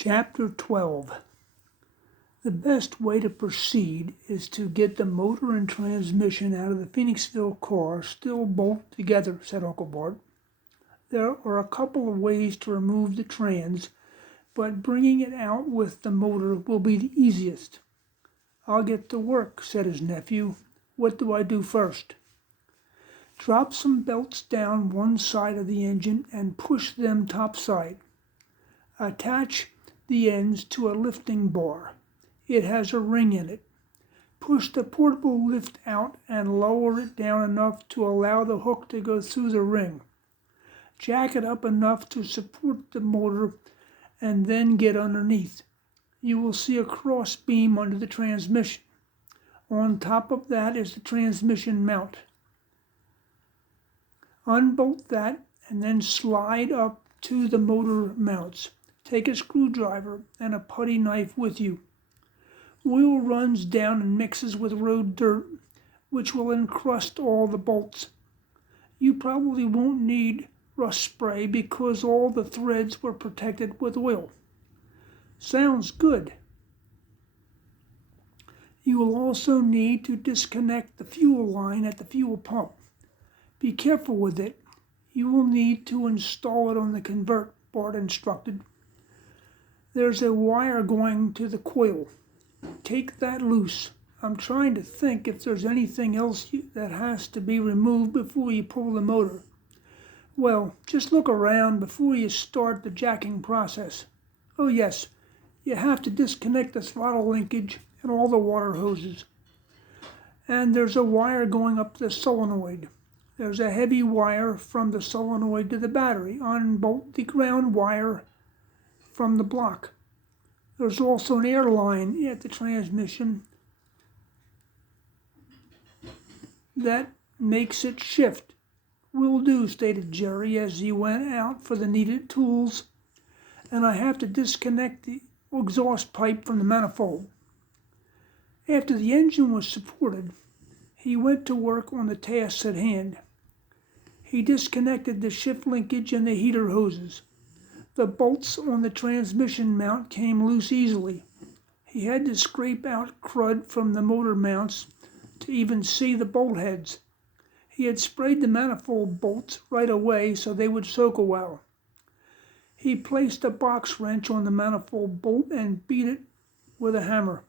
Chapter 12. The best way to proceed is to get the motor and transmission out of the Phoenixville car still bolted together, said Uncle Bart. There are a couple of ways to remove the trans, but bringing it out with the motor will be the easiest. I'll get to work, said his nephew. What do I do first? Drop some belts down one side of the engine and push them topside. Attach the ends to a lifting bar. It has a ring in it. Push the portable lift out and lower it down enough to allow the hook to go through the ring. Jack it up enough to support the motor and then get underneath. You will see a cross beam under the transmission. On top of that is the transmission mount. Unbolt that and then slide up to the motor mounts. Take a screwdriver and a putty knife with you. Oil runs down and mixes with road dirt, which will encrust all the bolts. You probably won't need rust spray because all the threads were protected with oil. Sounds good. You will also need to disconnect the fuel line at the fuel pump. Be careful with it. You will need to install it on the convert, Bart instructed. There's a wire going to the coil. Take that loose. I'm trying to think if there's anything else that has to be removed before you pull the motor. Well, just look around before you start the jacking process. Oh yes, you have to disconnect the throttle linkage and all the water hoses. And there's a wire going up the solenoid. There's a heavy wire from the solenoid to the battery. Unbolt the ground wire from the block. There's also an air line at the transmission that makes it shift. Will do, stated Jerry as he went out for the needed tools, and I have to disconnect the exhaust pipe from the manifold. After the engine was supported, he went to work on the tasks at hand. He disconnected the shift linkage and the heater hoses. The bolts on the transmission mount came loose easily. He had to scrape out crud from the motor mounts to even see the bolt heads. He had sprayed the manifold bolts right away so they would soak a while. He placed a box wrench on the manifold bolt and beat it with a hammer.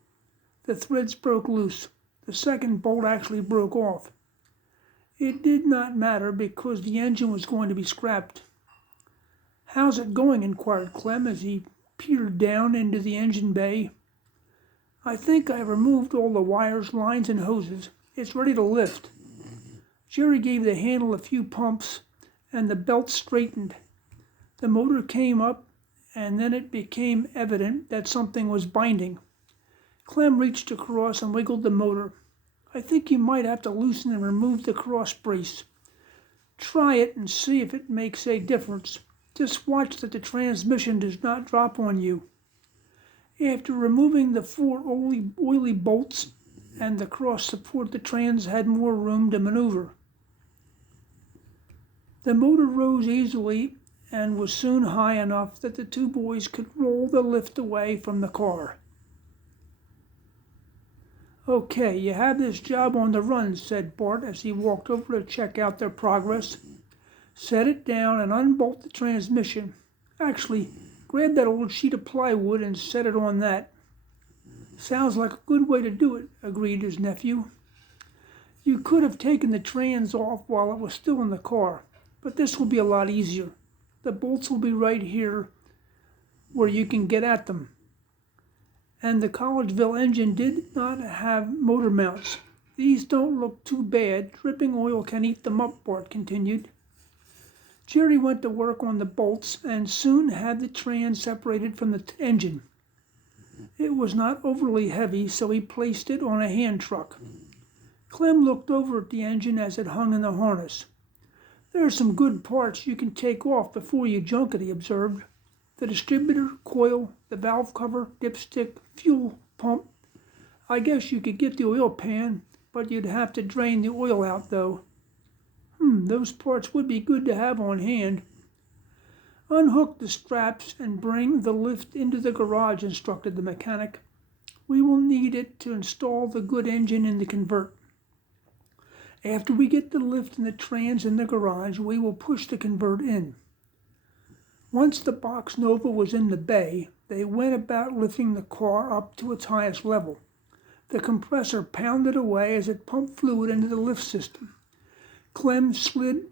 The threads broke loose. The second bolt actually broke off. It did not matter because the engine was going to be scrapped. How's it going? Inquired Clem as he peered down into the engine bay. I think I removed all the wires, lines, and hoses. It's ready to lift. Jerry gave the handle a few pumps and the belt straightened. The motor came up and then it became evident that something was binding. Clem reached across and wiggled the motor. I think you might have to loosen and remove the cross brace. Try it and see if it makes a difference. Just watch that the transmission does not drop on you. After removing the four oily bolts and the cross support, the trans had more room to maneuver. The motor rose easily and was soon high enough that the two boys could roll the lift away from the car. Okay, you have this job on the run, said Bart as he walked over to check out their progress. Set it down and unbolt the transmission. Actually, grab that old sheet of plywood and set it on that. Sounds like a good way to do it, agreed his nephew. You could have taken the trans off while it was still in the car, but this will be a lot easier. The bolts will be right here where you can get at them. And the Collegeville engine did not have motor mounts. These don't look too bad. Dripping oil can eat them up, Bart continued. Jerry went to work on the bolts and soon had the trans separated from the engine. It was not overly heavy, so he placed it on a hand truck. Clem looked over at the engine as it hung in the harness. There are some good parts you can take off before you junk it, he observed. The distributor, coil, the valve cover, dipstick, fuel pump. I guess you could get the oil pan, but you'd have to drain the oil out, though. Those parts would be good to have on hand. Unhook the straps and bring the lift into the garage, instructed the mechanic. We will need it to install the good engine in the convert. After we get the lift and the trans in the garage, we will push the convert in. Once the box Nova was in the bay, they went about lifting the car up to its highest level. The compressor pounded away as it pumped fluid into the lift system. Clem slid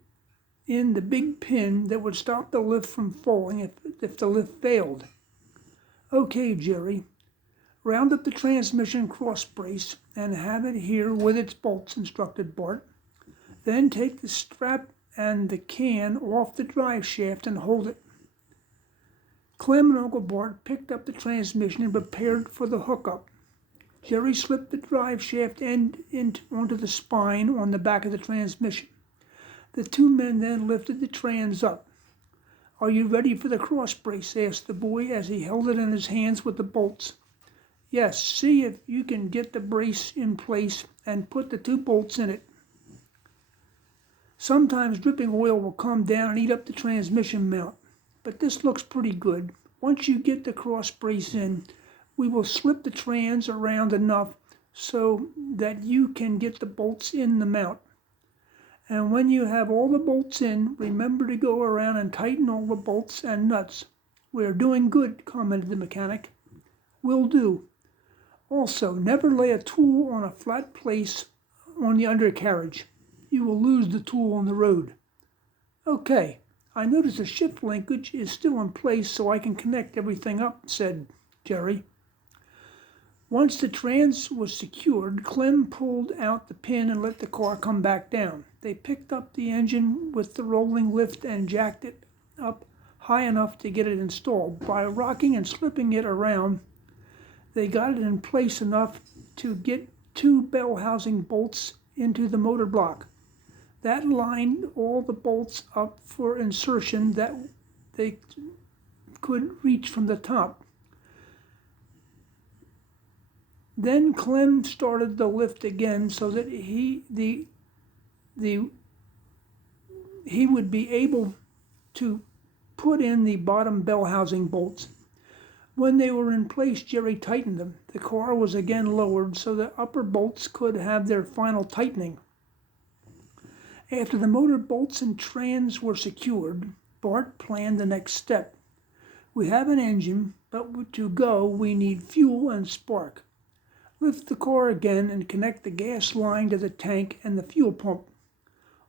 in the big pin that would stop the lift from falling if the lift failed. Okay, Jerry. Round up the transmission cross brace and have it here with its bolts, instructed Bart. Then take the strap and the can off the drive shaft and hold it. Clem and Uncle Bart picked up the transmission and prepared for the hookup. Jerry slipped the drive shaft end onto the spine on the back of the transmission. The two men then lifted the trans up. Are you ready for the cross brace? Asked the boy as he held it in his hands with the bolts. Yes, see if you can get the brace in place and put the two bolts in it. Sometimes dripping oil will come down and eat up the transmission mount, but this looks pretty good. Once you get the cross brace in, we will slip the trans around enough so that you can get the bolts in the mount. And when you have all the bolts in, remember to go around and tighten all the bolts and nuts. We are doing good, commented the mechanic. Will do. Also, never lay a tool on a flat place on the undercarriage. You will lose the tool on the road. Okay, I notice the shift linkage is still in place so I can connect everything up, said Jerry. Once the trans was secured, Clem pulled out the pin and let the car come back down. They picked up the engine with the rolling lift and jacked it up high enough to get it installed. By rocking and slipping it around, they got it in place enough to get two bell housing bolts into the motor block. That lined all the bolts up for insertion that they could reach from the top. Then Clem started the lift again so that he would be able to put in the bottom bell housing bolts. When they were in place, Jerry tightened them. The car was again lowered so the upper bolts could have their final tightening. After the motor bolts and trans were secured, Bart planned the next step. We have an engine, but to go we need fuel and spark. Lift the car again and connect the gas line to the tank and the fuel pump.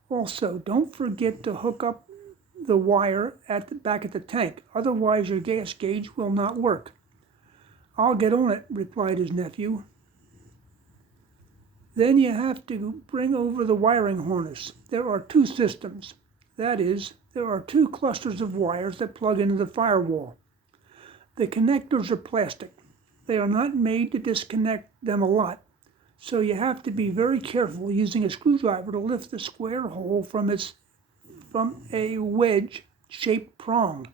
Also, don't forget to hook up the wire at the back of the tank, otherwise your gas gauge will not work. I'll get on it, replied his nephew. Then you have to bring over the wiring harness. There are two systems. That is, there are two clusters of wires that plug into the firewall. The connectors are plastic. They are not made to disconnect them a lot, so you have to be very careful using a screwdriver to lift the square hole from a wedge-shaped prong.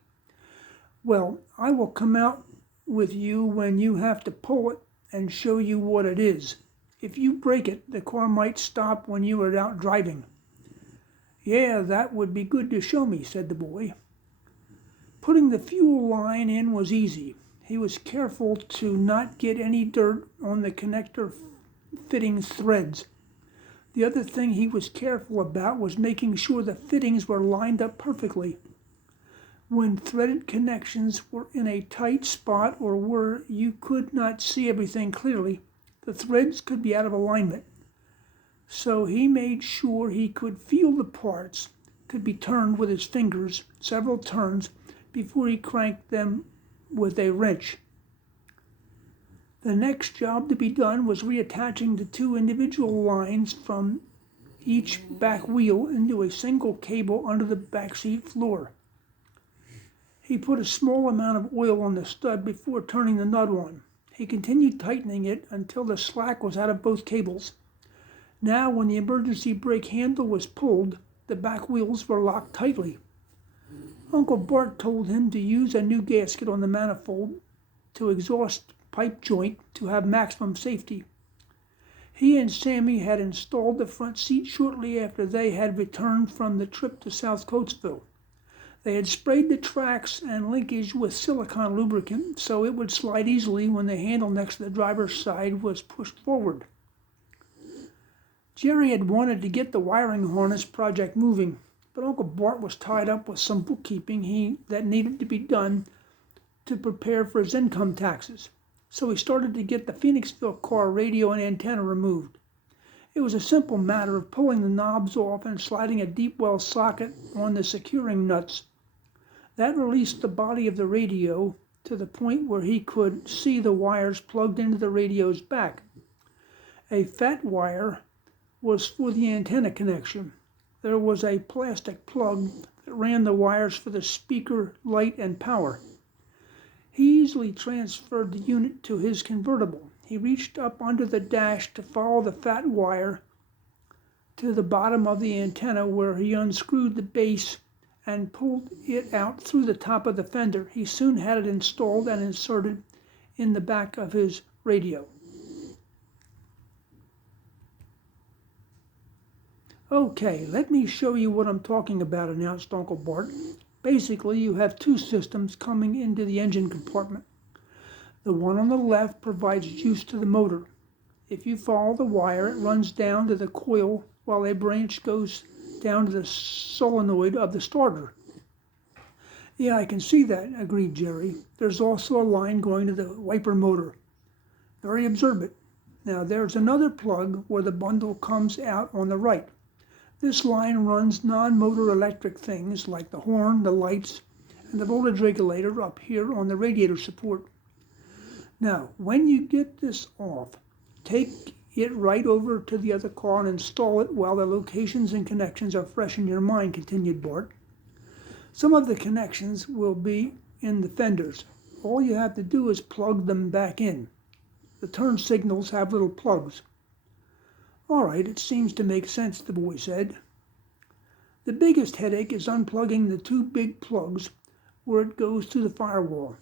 Well, I will come out with you when you have to pull it and show you what it is. If you break it, the car might stop when you are out driving. Yeah, that would be good to show me, said the boy. Putting the fuel line in was easy. He was careful to not get any dirt on the connector fittings threads. The other thing he was careful about was making sure the fittings were lined up perfectly. When threaded connections were in a tight spot or where you could not see everything clearly, the threads could be out of alignment. So he made sure he could feel the parts could be turned with his fingers several turns before he cranked them with a wrench. The next job to be done was reattaching the two individual lines from each back wheel into a single cable under the backseat floor. He put a small amount of oil on the stud before turning the nut on. He continued tightening it until the slack was out of both cables. Now, when the emergency brake handle was pulled, the back wheels were locked tightly. Uncle Bart told him to use a new gasket on the manifold to exhaust pipe joint to have maximum safety. He and Sammy had installed the front seat shortly after they had returned from the trip to South Coatesville. They had sprayed the tracks and linkage with silicone lubricant so it would slide easily when the handle next to the driver's side was pushed forward. Jerry had wanted to get the wiring harness project moving, but Uncle Bart was tied up with some bookkeeping that needed to be done to prepare for his income taxes. So he started to get the Phoenixville car radio and antenna removed. It was a simple matter of pulling the knobs off and sliding a deep well socket on the securing nuts. That released the body of the radio to the point where he could see the wires plugged into the radio's back. A fat wire was for the antenna connection. There was a plastic plug that ran the wires for the speaker, light, and power. He easily transferred the unit to his convertible. He reached up under the dash to follow the fat wire to the bottom of the antenna, where he unscrewed the base and pulled it out through the top of the fender. He soon had it installed and inserted in the back of his radio. Okay, let me show you what I'm talking about, announced Uncle Bart. Basically, you have two systems coming into the engine compartment. The one on the left provides juice to the motor. If you follow the wire, it runs down to the coil while a branch goes down to the solenoid of the starter. Yeah, I can see that, agreed Jerry. There's also a line going to the wiper motor. Very observant. Now there's another plug where the bundle comes out on the right. This line runs non-motor electric things like the horn, the lights, and the voltage regulator up here on the radiator support. Now, when you get this off, take it right over to the other car and install it while the locations and connections are fresh in your mind, continued Bart. Some of the connections will be in the fenders. All you have to do is plug them back in. The turn signals have little plugs. All right, it seems to make sense, the boy said. The biggest headache is unplugging the two big plugs where it goes to the firewall.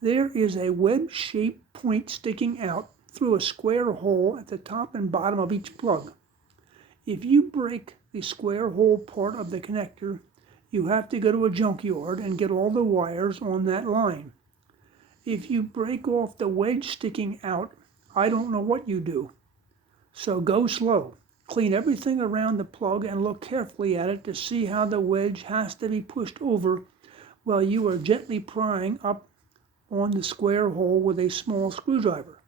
There is a wedge-shaped point sticking out through a square hole at the top and bottom of each plug. If you break the square hole part of the connector, you have to go to a junkyard and get all the wires on that line. If you break off the wedge sticking out, I don't know what you do. So go slow. Clean everything around the plug and look carefully at it to see how the wedge has to be pushed over while you are gently prying up on the square hole with a small screwdriver.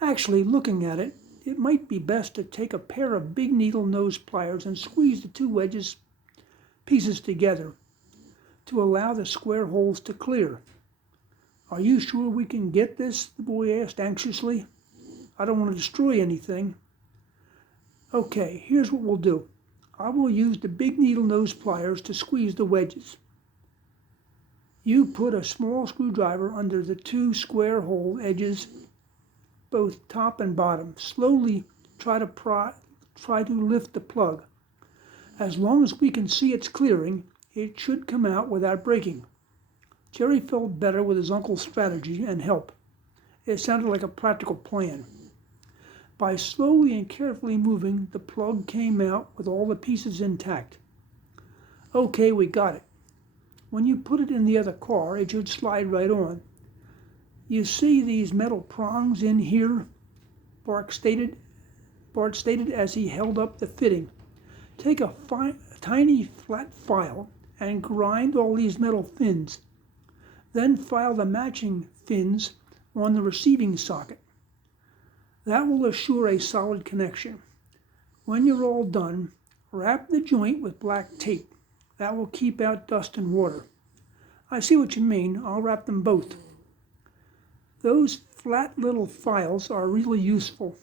Actually, looking at it, it might be best to take a pair of big needle nose pliers and squeeze the two wedges pieces together to allow the square holes to clear. Are you sure we can get this? The boy asked anxiously. I don't want to destroy anything. Okay, here's what we'll do. I will use the big needle nose pliers to squeeze the wedges. You put a small screwdriver under the two square hole edges, both top and bottom. Slowly try to lift the plug. As long as we can see it's clearing, it should come out without breaking. Jerry felt better with his uncle's strategy and help. It sounded like a practical plan. By slowly and carefully moving, the plug came out with all the pieces intact. Okay, we got it. When you put it in the other car, it should slide right on. You see these metal prongs in here? Bart stated as he held up the fitting. Take a tiny flat file and grind all these metal fins. Then file the matching fins on the receiving socket. That will assure a solid connection. When you're all done, wrap the joint with black tape. That will keep out dust and water. I see what you mean. I'll wrap them both. Those flat little files are really useful.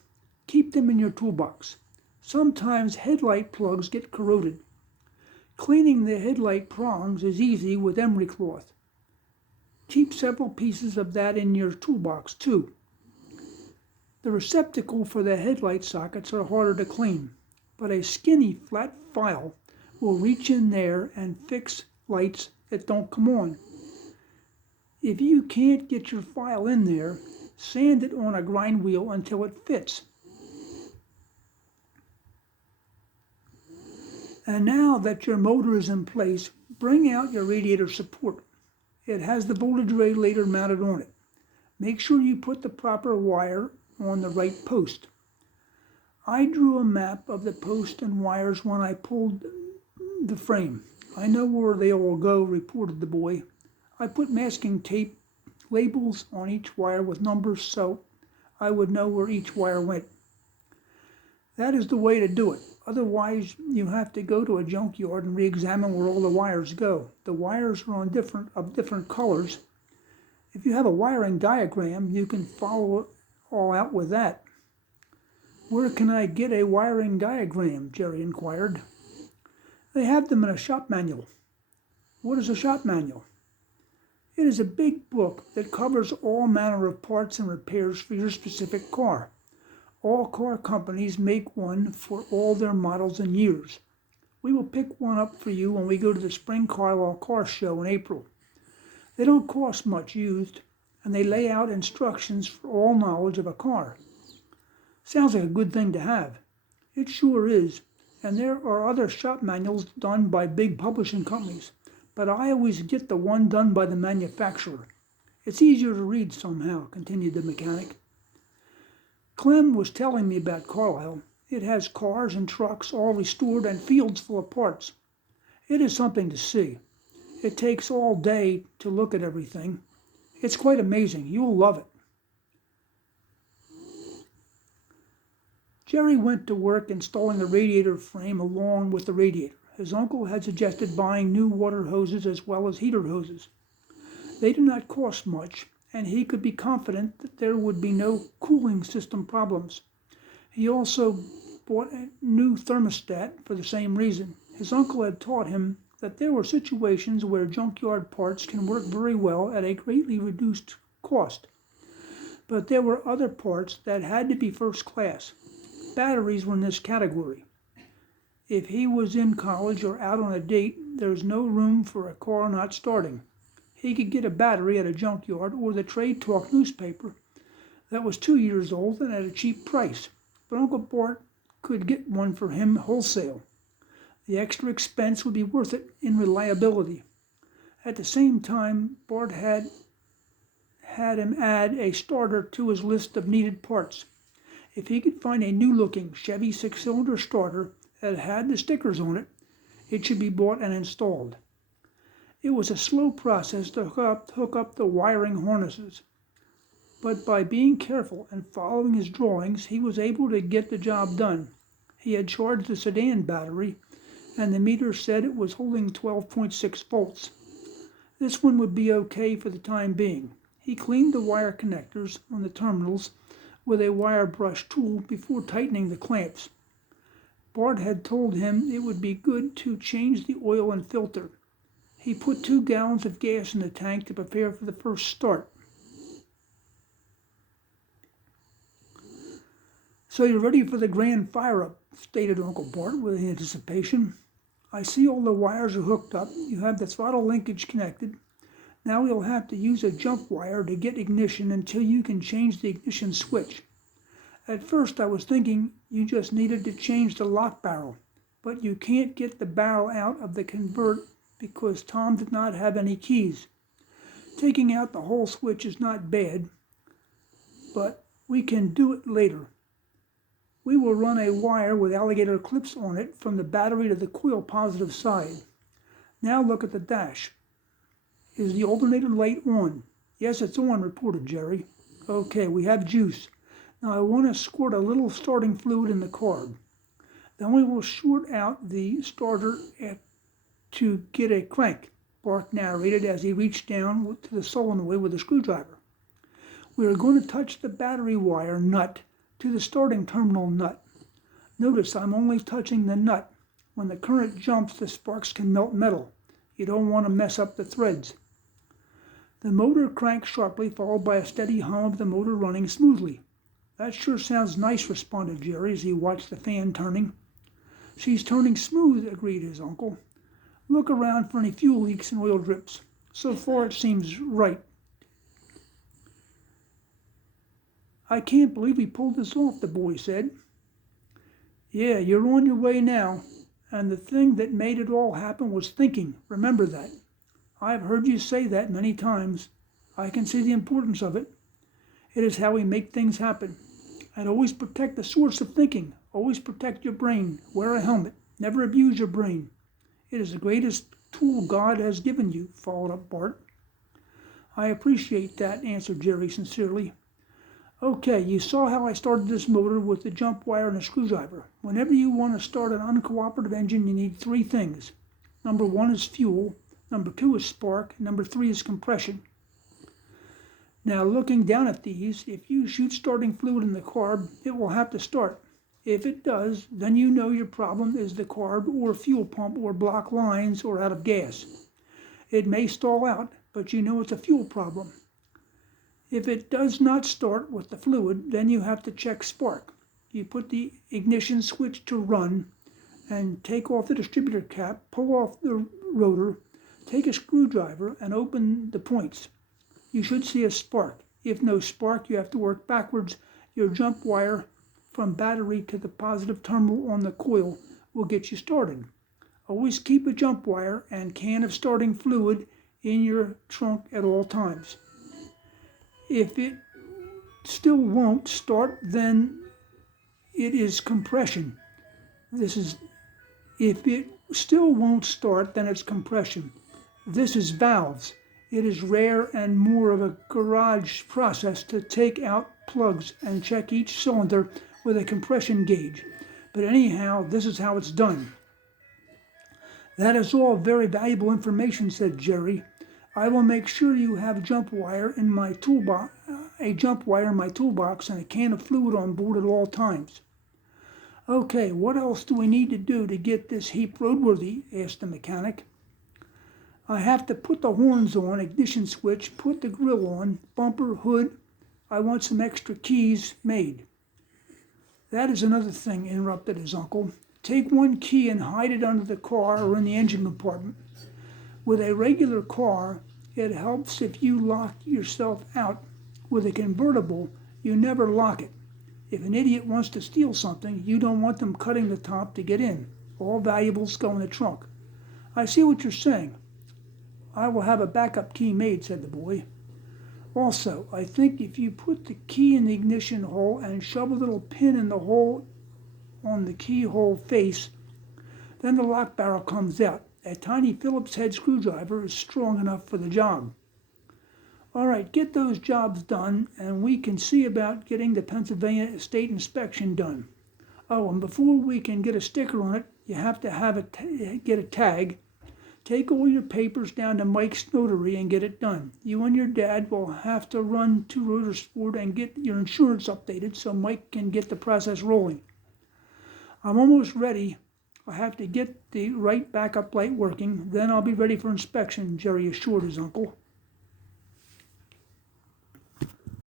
Keep them in your toolbox. Sometimes headlight plugs get corroded. Cleaning the headlight prongs is easy with emery cloth. Keep several pieces of that in your toolbox too. The receptacle for the headlight sockets are harder to clean, but a skinny flat file will reach in there and fix lights that don't come on. If you can't get your file in there, sand it on a grind wheel until it fits. And now that your motor is in place, bring out your radiator support. It has the voltage regulator mounted on it. Make sure you put the proper wire on the right post. I drew a map of the post and wires when I pulled the frame. I know where they all go, reported the boy. I put masking tape labels on each wire with numbers so I would know where each wire went. That is the way to do it. Otherwise, you have to go to a junkyard and re-examine where all the wires go. The wires are of different colors. If you have a wiring diagram, you can follow it all out with that. Where can I get a wiring diagram? Jerry inquired. They have them in a shop manual. What is a shop manual? It is a big book that covers all manner of parts and repairs for your specific car. All car companies make one for all their models and years. We will pick one up for you when we go to the Spring Carlisle Car Show in April. They don't cost much used, and they lay out instructions for all knowledge of a car. Sounds like a good thing to have. It sure is, and there are other shop manuals done by big publishing companies, but I always get the one done by the manufacturer. It's easier to read somehow, continued the mechanic. Clem was telling me about Carlisle. It has cars and trucks all restored and fields full of parts. It is something to see. It takes all day to look at everything. It's quite amazing. You'll love it. Jerry went to work installing the radiator frame along with the radiator. His uncle had suggested buying new water hoses as well as heater hoses. They did not cost much, and he could be confident that there would be no cooling system problems. He also bought a new thermostat for the same reason. His uncle had taught him that there were situations where junkyard parts can work very well at a greatly reduced cost. But there were other parts that had to be first class. Batteries were in this category. If he was in college or out on a date, there was no room for a car not starting. He could get a battery at a junkyard or the Trade Talk newspaper that was 2 years old and at a cheap price. But Uncle Bart could get one for him wholesale. The extra expense would be worth it in reliability. At the same time, Bart had him add a starter to his list of needed parts. If he could find a new-looking Chevy six-cylinder starter that had the stickers on it, it should be bought and installed. It was a slow process to hook up the wiring harnesses, but by being careful and following his drawings, he was able to get the job done. He had charged the sedan battery, and the meter said it was holding 12.6 volts. This one would be okay for the time being. He cleaned the wire connectors on the terminals with a wire brush tool before tightening the clamps. Bart had told him it would be good to change the oil and filter. He put 2 gallons of gas in the tank to prepare for the first start. So you're ready for the grand fire-up, stated Uncle Bart with anticipation. I see all the wires are hooked up. You have the throttle linkage connected. Now we'll have to use a jump wire to get ignition until you can change the ignition switch. At first I was thinking you just needed to change the lock barrel, but you can't get the barrel out of the convert because Tom did not have any keys. Taking out the whole switch is not bad, but we can do it later. We will run a wire with alligator clips on it from the battery to the coil positive side. Now look at the dash. Is the alternator light on? Yes, it's on, reported Jerry. Okay, we have juice. Now I want to squirt a little starting fluid in the carb. Then we will short out the starter to get a crank, Bart narrated as he reached down to the solenoid with a screwdriver. We are going to touch the battery wire nut to the starting terminal nut. Notice I'm only touching the nut. When the current jumps, the sparks can melt metal. You don't want to mess up the threads. The motor cranked sharply, followed by a steady hum of the motor running smoothly. That sure sounds nice, responded Jerry as he watched the fan turning. She's turning smooth, agreed his uncle. Look around for any fuel leaks and oil drips. So far it seems right. I can't believe we pulled this off, the boy said. Yeah, you're on your way now, And the thing that made it all happen was thinking. Remember that. I've heard you say that many times. I can see the importance of it. It is how we make things happen. And always protect the source of thinking. Always protect your brain. Wear a helmet. Never abuse your brain. It is the greatest tool God has given you, followed up Bart. I appreciate that, answered Jerry sincerely. Okay, you saw how I started this motor with the jump wire and a screwdriver. Whenever you want to start an uncooperative engine, you need 3 things. Number 1 is fuel. Number 2 is spark. Number 3 is compression. Now, looking down at these, if you shoot starting fluid in the carb, it will have to start. If it does, then you know your problem is the carb or fuel pump or block lines or out of gas. It may stall out, but you know it's a fuel problem. If it does not start with the fluid, then you have to check spark. You put the ignition switch to run and take off the distributor cap, pull off the rotor, take a screwdriver and open the points. You should see a spark. If no spark, you have to work backwards. Your jump wire from battery to the positive terminal on the coil will get you started. Always keep a jump wire and can of starting fluid in your trunk at all times. If it still won't start, then it is compression. If it still won't start, then it's compression. This is valves. It is rare and more of a garage process to take out plugs and check each cylinder with a compression gauge. But anyhow, this is how it's done. That is all very valuable information, said Jerry. I will make sure you have a jump wire in my toolbox and a can of fluid on board at all times. Okay, what else do we need to do to get this heap roadworthy? Asked the mechanic. I have to put the horns on, ignition switch, put the grill on, bumper, hood. I want some extra keys made. That is another thing, interrupted his uncle. Take 1 key and hide it under the car or in the engine compartment. With a regular car, it helps if you lock yourself out. With a convertible, you never lock it. If an idiot wants to steal something, you don't want them cutting the top to get in. All valuables go in the trunk. I see what you're saying. I will have a backup key made, said the boy. Also, I think if you put the key in the ignition hole and shove a little pin in the hole on the keyhole face, then the lock barrel comes out. A tiny Phillips head screwdriver is strong enough for the job. All right, get those jobs done, and we can see about getting the Pennsylvania state inspection done. Oh, and before we can get a sticker on it, you have to get a tag. Take all your papers down to Mike's notary and get it done. You and your dad will have to run to Rotorsport and get your insurance updated so Mike can get the process rolling. I'm almost ready. I have to get the right backup light working, then I'll be ready for inspection, Jerry assured his uncle.